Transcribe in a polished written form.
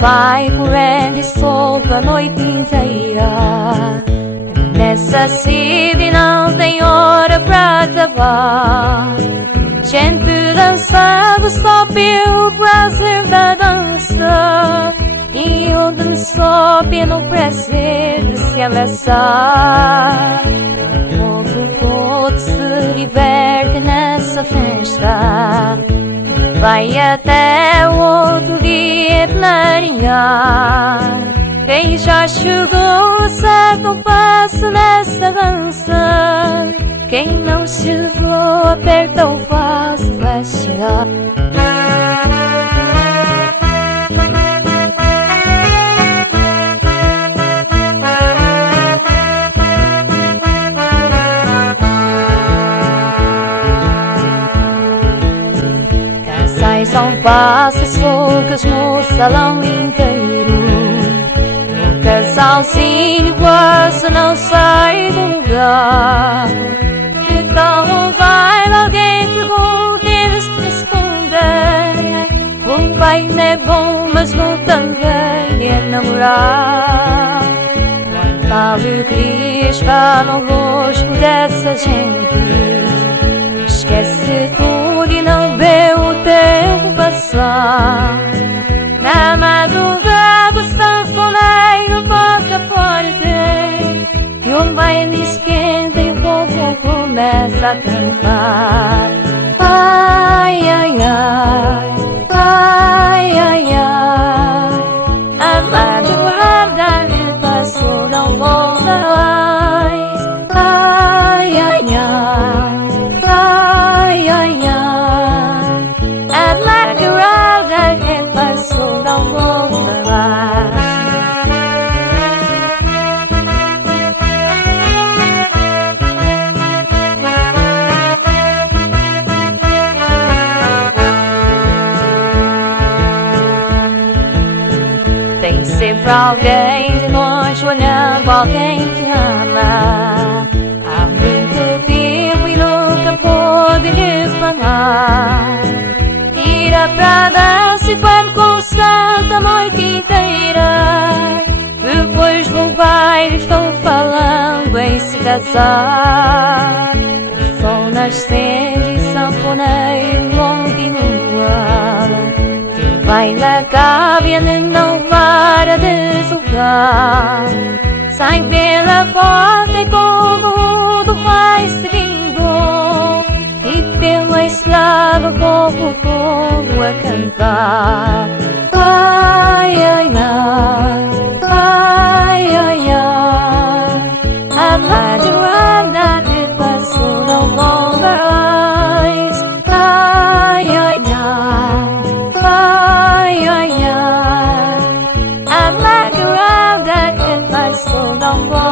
vai correndo e solto a noite inteira. Nessa cidade não tem hora pra acabar. Gente dançava só pelo prazer da dança, e eu danço pelo prazer de se abraçar. O povo todo se diverte nessa festa, vai até o outro dia planear. Quem já chegou acerta o passo nessa dança, quem não chegou aperta o passo, vai chegar. Casais são passas loucas no salão inteiro. O casalzinho quase não sai do lugar. Que tal o baile? Alguém pergunta e eles te respondem: o baile é bom, mas bom também é namorar. Quanta alegria está no rosto dessa gente, esquece tudo e não vê o tempo passar. Na madrugada o sanfoneiro toca forte, e o baile esquenta e o povo começa a cantar. Ai, ai, ai, ai, ai, ai, a madrugada passou, não volta mais. Ai, ai, ai, ai, ai, ai, a madrugada passou, não volta mais. Tem sempre alguém de longe olhando alguém que ama. Há muito tempo e nunca pôde lhe falar. Ira pra dança e foi constante a noite inteira. Depois do baile estão falando em se casar. O sol nascente e sanfoneiro continua. Baile acaba e ele não para de jogar. Sai pela porta e como do vai seguindo, e pelo estrado o povo a cantar. Ai, ai, ai, ai, ai, ai, a madrugada que passou não volta mais. Ai, ai, ai, ai, ai, ai, a madrugada que passou não volta.